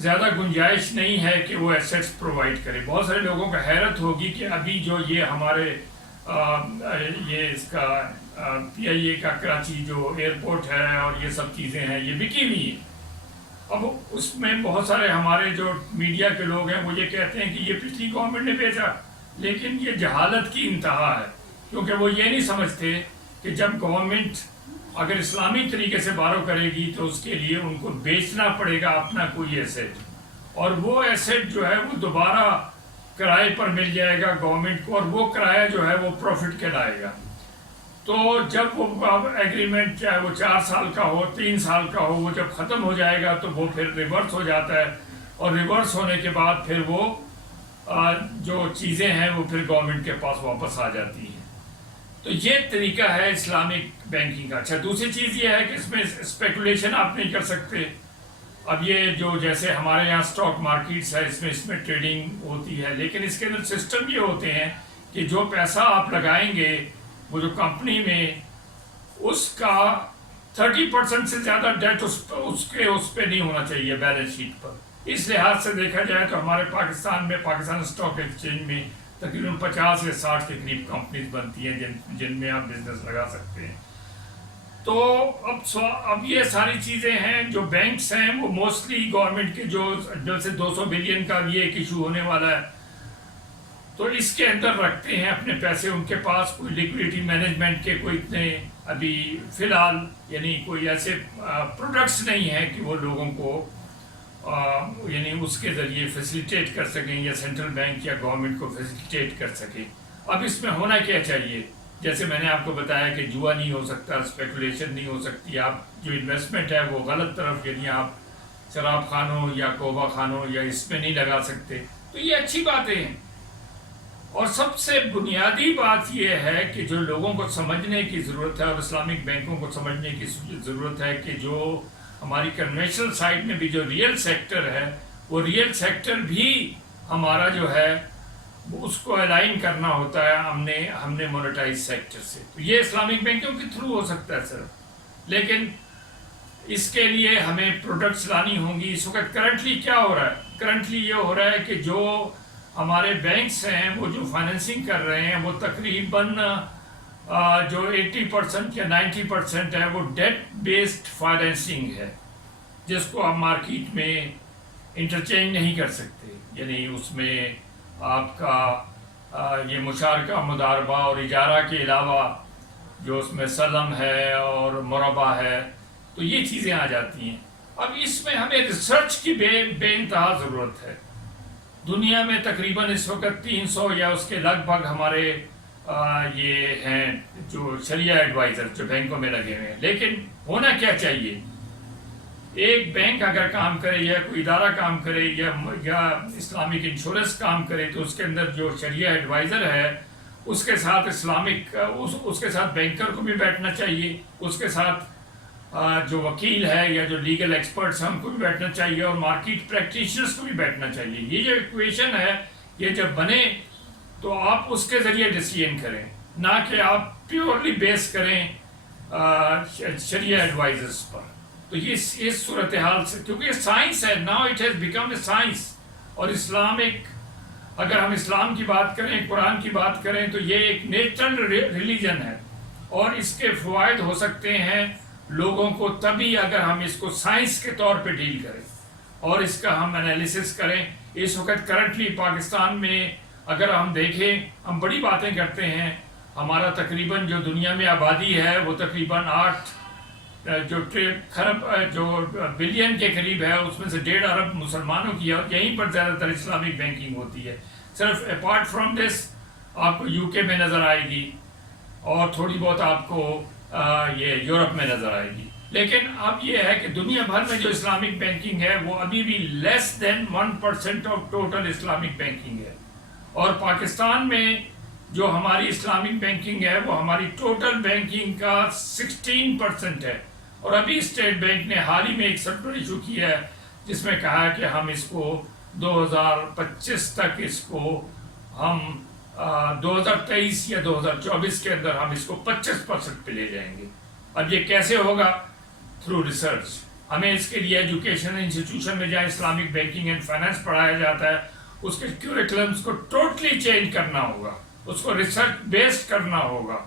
زیادہ گنجائش نہیں ہے کہ وہ ایسیٹس پرووائڈ کرے. بہت سارے لوگوں کو حیرت ہوگی کہ ابھی جو یہ ہمارے یہ اس کا پی آئی اے کا کراچی جو ایئرپورٹ ہے اور یہ سب چیزیں ہیں یہ بکی ہوئی ہیں. اب اس میں بہت سارے ہمارے جو میڈیا کے لوگ ہیں وہ یہ کہتے ہیں کہ یہ پچھلی گورنمنٹ نے بیچا، لیکن یہ جہالت کی انتہا ہے، کیونکہ وہ یہ نہیں سمجھتے کہ جب گورنمنٹ اگر اسلامی طریقے سے بارو کرے گی تو اس کے لیے ان کو بیچنا پڑے گا اپنا کوئی ایسیٹ، اور وہ ایسیٹ جو ہے وہ دوبارہ کرائے پر مل جائے گا گورنمنٹ کو، اور وہ کرایہ جو ہے وہ پروفٹ کہلائے گا. تو جب وہ ایگریمنٹ چاہے وہ 4 سال کا ہو 3 سال کا ہو، وہ جب ختم ہو جائے گا تو وہ پھر ریورس ہو جاتا ہے، اور ریورس ہونے کے بعد پھر وہ جو چیزیں ہیں وہ پھر گورنمنٹ کے پاس واپس آ جاتی ہیں. تو یہ طریقہ ہے اسلامک بینکنگ کا. اچھا، دوسری چیز یہ ہے کہ اس میں اسپیکولیشن آپ نہیں کر سکتے. اب یہ جو جیسے ہمارے یہاں اسٹاک مارکیٹس ہے اس میں ٹریڈنگ ہوتی ہے، لیکن اس کے اندر سسٹم یہ ہوتے ہیں کہ جو پیسہ آپ لگائیں گے وہ جو کمپنی میں، اس کا 30% سے زیادہ ڈیٹ اس پہ نہیں ہونا چاہیے بیلنس شیٹ پر. اس لحاظ سے دیکھا جائے تو ہمارے پاکستان میں پاکستان اسٹاک ایکسچینج میں تقریباً 50 سے 60 کے قریب کمپنیز بنتی ہیں جن میں آپ بزنس لگا سکتے ہیں. تو اب یہ ساری چیزیں ہیں جو بینکس ہیں وہ موسٹلی گورنمنٹ کے جو جلد سے 200 بلین کا بھی ایک ایشو ہونے والا ہے، تو اس کے اندر رکھتے ہیں اپنے پیسے. ان کے پاس کوئی لیکوڈیٹی مینجمنٹ کے کوئی اتنے ابھی فی الحال یعنی کوئی ایسے پروڈکٹس نہیں ہیں کہ وہ لوگوں کو یعنی اس کے ذریعے فیسیلیٹیٹ کر سکیں، یا سینٹرل بینک یا گورنمنٹ کو فیسیلیٹیٹ کر سکیں. اب اس میں ہونا کیا چاہیے؟ جیسے میں نے آپ کو بتایا کہ جوا نہیں ہو سکتا، اسپیکولیشن نہیں ہو سکتی، آپ جو انویسٹمنٹ ہے وہ غلط طرف یعنی آپ شراب خانوں یا کوبا خانوں یا اس میں نہیں لگا سکتے. تو یہ اچھی باتیں ہیں. اور سب سے بنیادی بات یہ ہے کہ جو لوگوں کو سمجھنے کی ضرورت ہے اور اسلامک بینکوں کو سمجھنے کی ضرورت ہے کہ جو ہماری کنونشنل سائڈ میں بھی جو ریئل سیکٹر ہے، وہ ریئل سیکٹر بھی ہمارا جو ہے اس کو الائن کرنا ہوتا ہے ہم نے مونیٹائز سیکٹر سے. تو یہ اسلامک بینکوں کے تھرو ہو سکتا ہے سر، لیکن اس کے لیے ہمیں پروڈکٹس لانی ہوں گی. اس وقت کرنٹلی کیا ہو رہا ہے؟ کرنٹلی یہ ہو رہا ہے کہ جو ہمارے بینکس ہیں وہ جو فائنینسنگ کر رہے ہیں وہ تقریباً جو 80% یا 90% ہے وہ ڈیٹ بیسڈ فائنینسنگ ہے، جس کو آپ مارکیٹ میں انٹرچینج نہیں کر سکتے. یعنی اس میں آپ کا یہ مشارکہ مضاربہ اور اجارہ کے علاوہ جو اس میں سلم ہے اور مربع ہے، تو یہ چیزیں آ جاتی ہیں. اب اس میں ہمیں ریسرچ کی بے انتہا ضرورت ہے. دنیا میں تقریباً اس وقت 300 یا اس کے لگ بھگ ہمارے یہ ہیں جو شریعہ ایڈوائزر جو بینکوں میں لگے ہوئے ہیں. لیکن ہونا کیا چاہیے؟ ایک بینک اگر کام کرے یا کوئی ادارہ کام کرے یا اسلامک انشورنس کام کرے تو اس کے اندر جو شریعہ ایڈوائزر ہے اس کے ساتھ اس کے ساتھ بینکر کو بھی بیٹھنا چاہیے، اس کے ساتھ جو وکیل ہے یا جو لیگل ایکسپرٹس ہیں ان کو بھی بیٹھنا چاہیے، اور مارکیٹ پریکٹیشنرز کو بھی بیٹھنا چاہیے. یہ جو ایکویشن ہے یہ جب بنے تو آپ اس کے ذریعے ڈیسیژن کریں، نہ کہ آپ پیورلی بیس کریں شریعہ ایڈوائزرز پر. تو یہ اس صورتحال سے، کیونکہ یہ سائنس ہے، now it has become a science. اور اسلامک اگر ہم اسلام کی بات کریں، قرآن کی بات کریں تو یہ ایک نیچرل ریلیجن ہے، اور اس کے فوائد ہو سکتے ہیں لوگوں کو تبھی اگر ہم اس کو سائنس کے طور پہ ڈیل کریں اور اس کا ہم انالیسس کریں. اس وقت کرنٹلی پاکستان میں اگر ہم دیکھیں، ہم بڑی باتیں کرتے ہیں. ہمارا تقریباً جو دنیا میں آبادی ہے وہ تقریباً 8 جو بلین کے قریب ہے، اس میں سے 1.5 ارب مسلمانوں کی ہے، اور یہیں پر زیادہ تر اسلامک بینکنگ ہوتی ہے. صرف اپارٹ فرام دس آپ کو یو کے میں نظر آئے گی اور تھوڑی بہت آپ کو یہ یورپ میں نظر آئے گی. لیکن اب یہ ہے کہ دنیا بھر میں جو اسلامک بینکنگ ہے وہ ابھی بھی لیس دین 1% آف ٹوٹل اسلامک بینکنگ ہے، اور پاکستان میں جو ہماری اسلامک بینکنگ ہے وہ ہماری ٹوٹل بینکنگ کا 16% ہے. اور ابھی اسٹیٹ بینک نے حال ہی میں ایک سرکولر ایشو کیا ہے جس میں کہا ہے کہ ہم اس کو 2025 تک اس کو ہم 2023 یا 2024 کے اندر ہم اس کو 25% پہ لے جائیں گے. اب یہ کیسے ہوگا؟ Through research. ہمیں اس کے لیے ایجوکیشن انسٹیٹیوشن میں جہاں اسلامک بینکنگ اینڈ فائنانس پڑھایا جاتا ہے اس کے کیوریکلمس کو ٹوٹلی چینج کرنا ہوگا، اس کو ریسرچ بیسڈ کرنا ہوگا،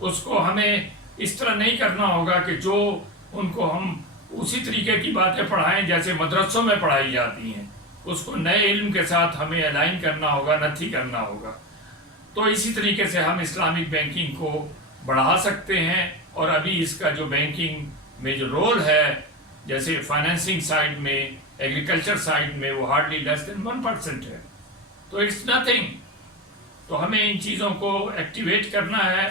اس کو ہمیں اس طرح نہیں کرنا ہوگا کہ جو ان کو ہم اسی طریقے کی باتیں پڑھائیں جیسے مدرسوں میں پڑھائی جاتی ہیں، اس کو نئے علم کے ساتھ ہمیں الائن کرنا ہوگا، نتھی کرنا ہوگا۔ تو اسی طریقے سے ہم اسلامک بینکنگ کو بڑھا سکتے ہیں، اور ابھی اس کا جو بینکنگ میں جو رول ہے جیسے فائنینسنگ سائڈ میں، ایگریکلچر سائڈ میں، وہ ہارڈلی لیس دین 1% ہے، تو اٹس نتھنگ۔ تو ہمیں ان چیزوں کو ایکٹیویٹ کرنا ہے،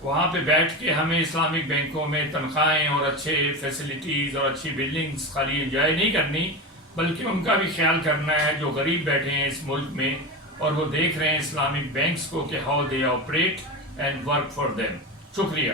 وہاں پہ بیٹھ کے ہمیں اسلامک بینکوں میں تنخواہیں اور اچھے فیسلٹیز اور اچھی بلڈنگز خالی انجوائے نہیں کرنی، بلکہ ان کا بھی خیال کرنا ہے جو غریب بیٹھے ہیں اس ملک میں اور وہ دیکھ رہے ہیں اسلامک بینکس کو کہ how they operate and work for them. شکریہ۔